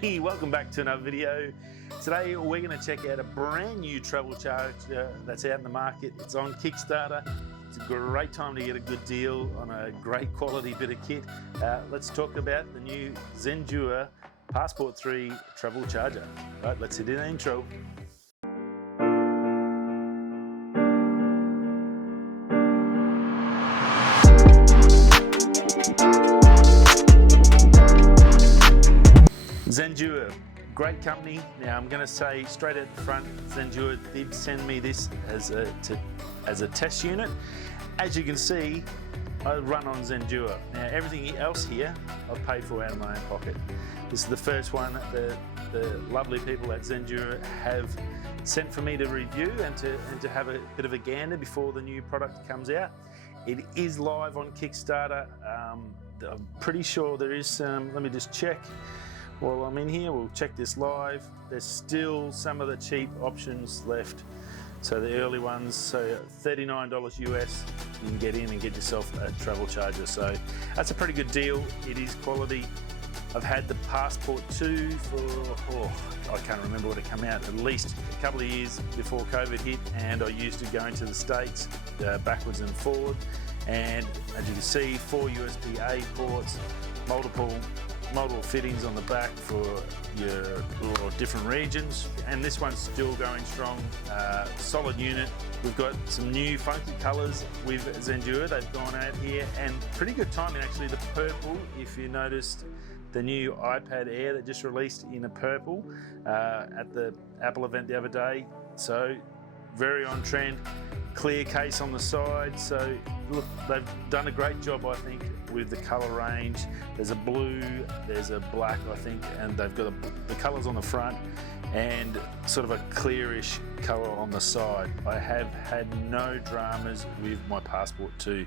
Hey, welcome back to another video. Today we're going to check out a brand new travel charger that's out in the market. It's on Kickstarter. It's a great time to get a good deal on a great quality bit of kit. Let's talk about the new Zendure Passport 3 travel charger. Right, let's hit the intro. Zendure, great company. Now I'm going to say straight at the front, Zendure did send me this as a test unit. As you can see, I run on Zendure. Now everything else here I've paid for out of my own pocket. This is the first one that the lovely people at Zendure have sent for me to review and to have a bit of a gander before the new product comes out. It is live on Kickstarter. I'm pretty sure there is some, let me just check. While I'm in here, we'll check this live. There's still some of the cheap options left. So the early ones, so $39 US, you can get in and get yourself a travel charger. So that's a pretty good deal. It is quality. I've had the Passport 2 for, I can't remember when it came out, at least a couple of years before COVID hit, and I used it going to the States backwards and forward. And as you can see, 4 USB-A ports, multiple fittings on the back for your different regions, and this one's still going strong. Solid unit. We've got some new funky colors with Zendure. They've gone out here, and pretty good timing actually. The purple, if you noticed the new iPad Air that just released in a purple at the Apple event the other day, so very on trend. Clear case on the side, so look, they've done a great job, I think, with the color range. There's a blue, there's a black, I think, and they've got the colors on the front and sort of a clearish color on the side. I have had no dramas with my Passport 2.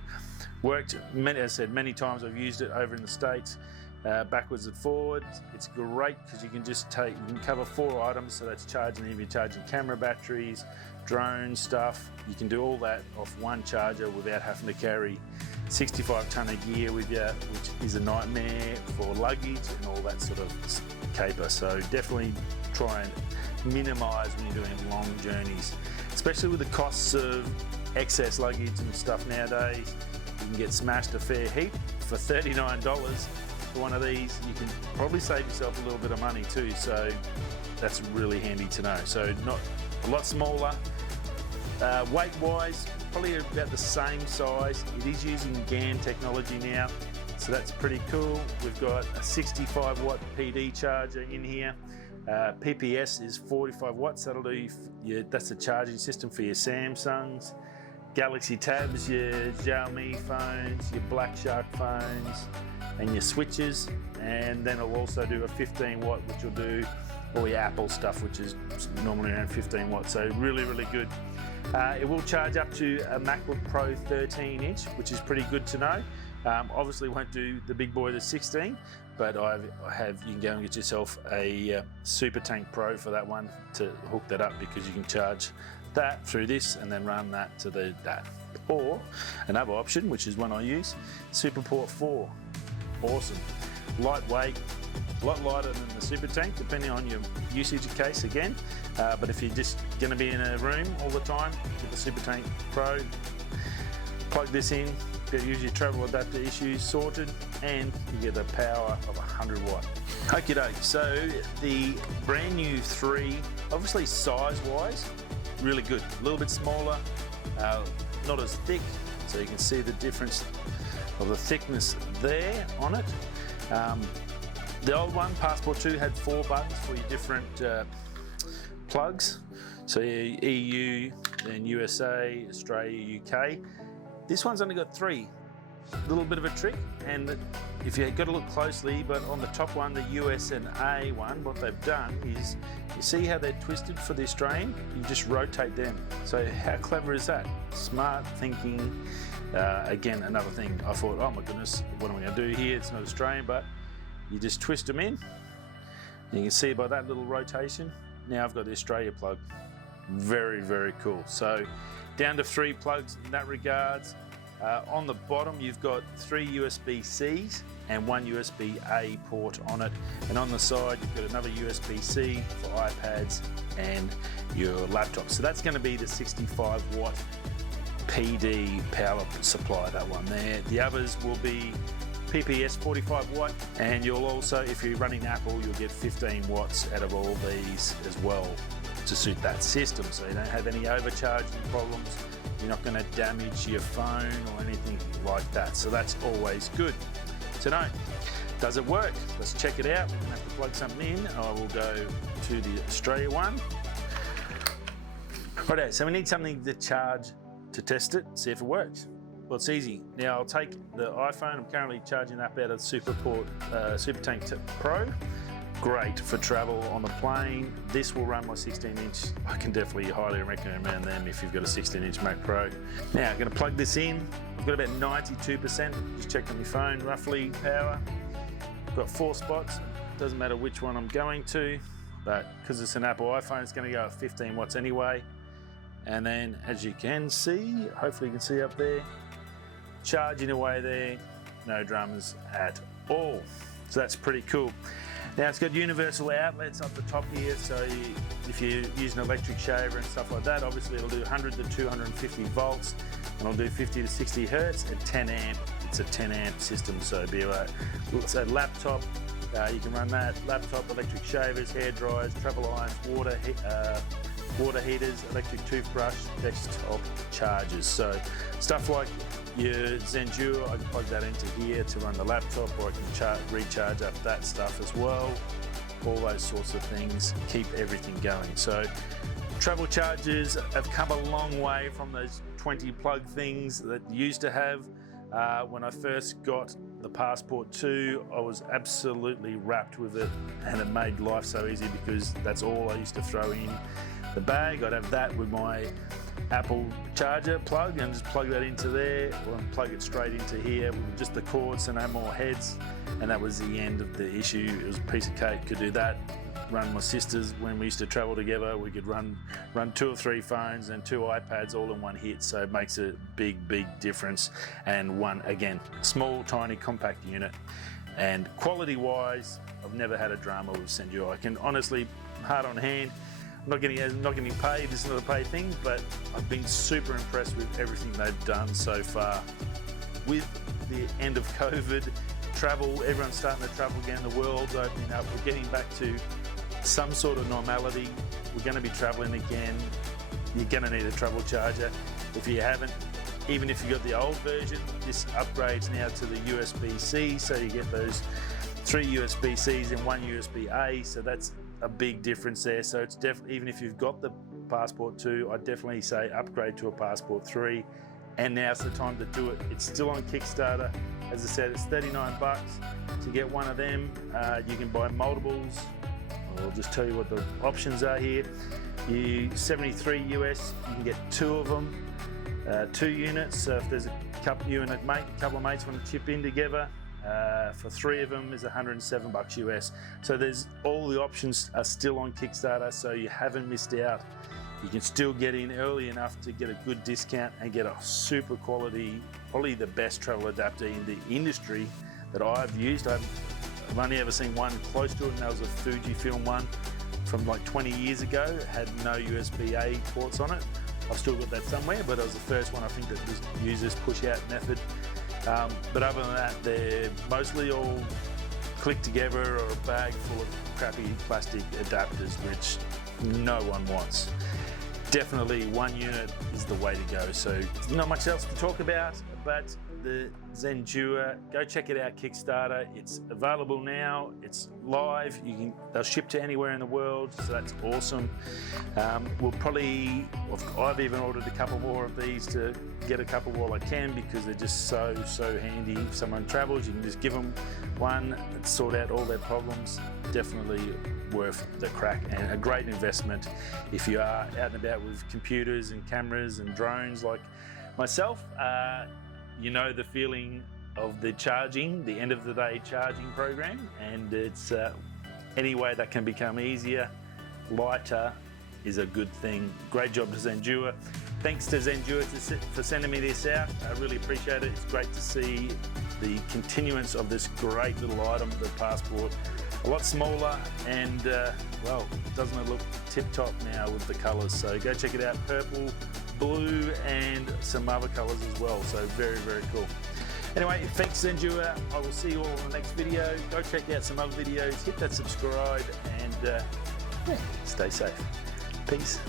Worked, as I said, many times. I've used it over in the States, backwards and forwards. It's great because you can cover 4 items, so that's charging, if you're charging camera batteries, drone stuff, you can do all that off one charger without having to carry 65 ton of gear with you, which is a nightmare for luggage and all that sort of caper. So definitely try and minimize when you're doing long journeys, especially with the costs of excess luggage and stuff nowadays. You can get smashed a fair heap. For $39 for one of these, you can probably save yourself a little bit of money too, so that's really handy to know. So not a lot smaller. Weight wise, probably about the same size. It is using GaN technology now, so that's pretty cool. We've got a 65 watt PD charger in here. PPS is 45 watts. That'll do that's the charging system for your Samsungs, Galaxy Tabs, your Xiaomi phones, your Black Shark phones, and your switches. And then it'll also do a 15 watt, which will do all your Apple stuff, which is normally around 15 watts. So really, really good. It will charge up to a MacBook Pro 13-inch, which is pretty good to know. Obviously won't do the big boy, the 16, but you can go and get yourself a Super Tank Pro for that one to hook that up, because you can charge that through this and then run that to that. Or another option, which is one I use, SuperPort 4. Awesome. Lightweight, a lot lighter than the Super Tank, depending on your usage case again. But if you're just going to be in a room all the time with the Super Tank Pro, plug this in, use your travel adapter issues sorted, and you get the power of 100 watt. Okie doke, so the brand new 3, obviously size wise, really good. A little bit smaller, not as thick, so you can see the difference of the thickness there on it. The old one, Passport 2, had 4 buttons for your different plugs. So EU, then USA, Australia, UK. This one's only got 3. A little bit of a trick, and if you've got to look closely, but on the top one, the US and A one, what they've done is, you see how they're twisted for the Australian? You just rotate them. So how clever is that? Smart thinking. Again, another thing, I thought, oh my goodness, what am I going to do here? It's not Australian, but you just twist them in. You can see by that little rotation, now I've got the Australia plug. Very, very cool. So down to 3 plugs in that regards. On the bottom, you've got 3 USB-Cs and one USB-A port on it. And on the side, you've got another USB-C for iPads and your laptop. So that's going to be the 65 watt PD power supply, that one there. The others will be PPS 45 watt, and you'll also, if you're running Apple, you'll get 15 watts out of all these as well to suit that system, so you don't have any overcharging problems. You're not going to damage your phone or anything like that, so that's always good to know. Does it work? Let's check it out. We're going to have to plug something in. I will go to the Australia one. Righto, so we need something to charge to test it, see if it works. Well, it's easy. Now I'll take the iPhone. I'm currently charging up out of Super Tank Pro. Great for travel on the plane. This will run my 16-inch. I can definitely highly recommend them if you've got a 16-inch Mac Pro. Now I'm going to plug this in. I've got about 92%. Just checked on my phone, roughly power. I've got 4 spots. Doesn't matter which one I'm going to, but because it's an Apple iPhone, it's going to go at 15 watts anyway. And then, as you can see, hopefully you can see up there, charging away there, no dramas at all. So that's pretty cool. Now it's got universal outlets up the top here, so if you use an electric shaver and stuff like that, obviously it'll do 100 to 250 volts, and it'll do 50 to 60 hertz at 10 amp. It's a 10 amp system, so it'll be like, so laptop, you can run that, laptop, electric shavers, hair dryers, travel irons, water heaters, electric toothbrush, desktop chargers. So stuff like your Zendure, I can plug that into here to run the laptop, or I can recharge up that stuff as well. All those sorts of things, keep everything going. So travel chargers have come a long way from those 20 plug things that you used to have. When I first got the Passport 2, I was absolutely wrapped with it, and it made life so easy because that's all I used to throw in the bag. I'd have that with my Apple charger plug and just plug that into there, or plug it straight into here with just the cord, so no more heads, and that was the end of the issue. It was a piece of cake. Could do that. Run my sisters when we used to travel together. We could run 2 or 3 phones and 2 iPads all in one hit, so it makes a big difference. And one, again, small, tiny, compact unit. And quality wise, I've never had a drama with Zendure. I can honestly, heart on hand, I'm not getting paid, this is not a paid thing, but I've been super impressed with everything they've done so far. With the end of COVID, travel, everyone's starting to travel again, the world's opening up, we're getting back to some sort of normality. We're going to be traveling again. You're going to need a travel charger. If you haven't, even if you've got the old version, this upgrades now to the USB-C, so you get those 3 USB-Cs and 1 USB-A, so that's a big difference there. So it's definitely, even if you've got the Passport 2, I'd definitely say upgrade to a Passport 3, and now's the time to do it. It's still on Kickstarter. As I said, it's 39 bucks to get one of them. You can buy multiples. I'll just tell you what the options are here. 73 US, you can get 2 of them, 2 units. So if there's a couple of mates want to chip in together, for 3 of them is 107 bucks US. So there's all the options are still on Kickstarter, so you haven't missed out. You can still get in early enough to get a good discount and get a super quality, probably the best travel adapter in the industry that I've used. I've only ever seen one close to it, and that was a Fujifilm one from like 20 years ago. It had no USB-A ports on it. I've still got that somewhere, but it was the first one I think that used this push-out method. But other than that, they're mostly all clicked together, or a bag full of crappy plastic adapters, which no one wants. Definitely one unit is the way to go. So not much else to talk about, but the Zendure, go check it out, Kickstarter. It's available now, it's live, they'll ship to anywhere in the world, so that's awesome. I've even ordered a couple more of these to get a couple while I can, because they're just so handy. If someone travels, you can just give them one and sort out all their problems. Definitely worth the crack, and a great investment if you are out and about with computers and cameras and drones like myself. You know the feeling of the charging, the end of the day charging program, and it's any way that can become easier, lighter, is a good thing. Great job to Zendure. Thanks to Zendure for sending me this out. I really appreciate it. It's great to see the continuance of this great little item, the Passport. A lot smaller, and well, doesn't it look tip-top now with the colours? So go check it out, purple, blue, and some other colours as well. So very, very cool. Anyway, thanks Zendure. I will see you all in the next video. Go check out some other videos, hit that subscribe, and yeah, stay safe. Peace.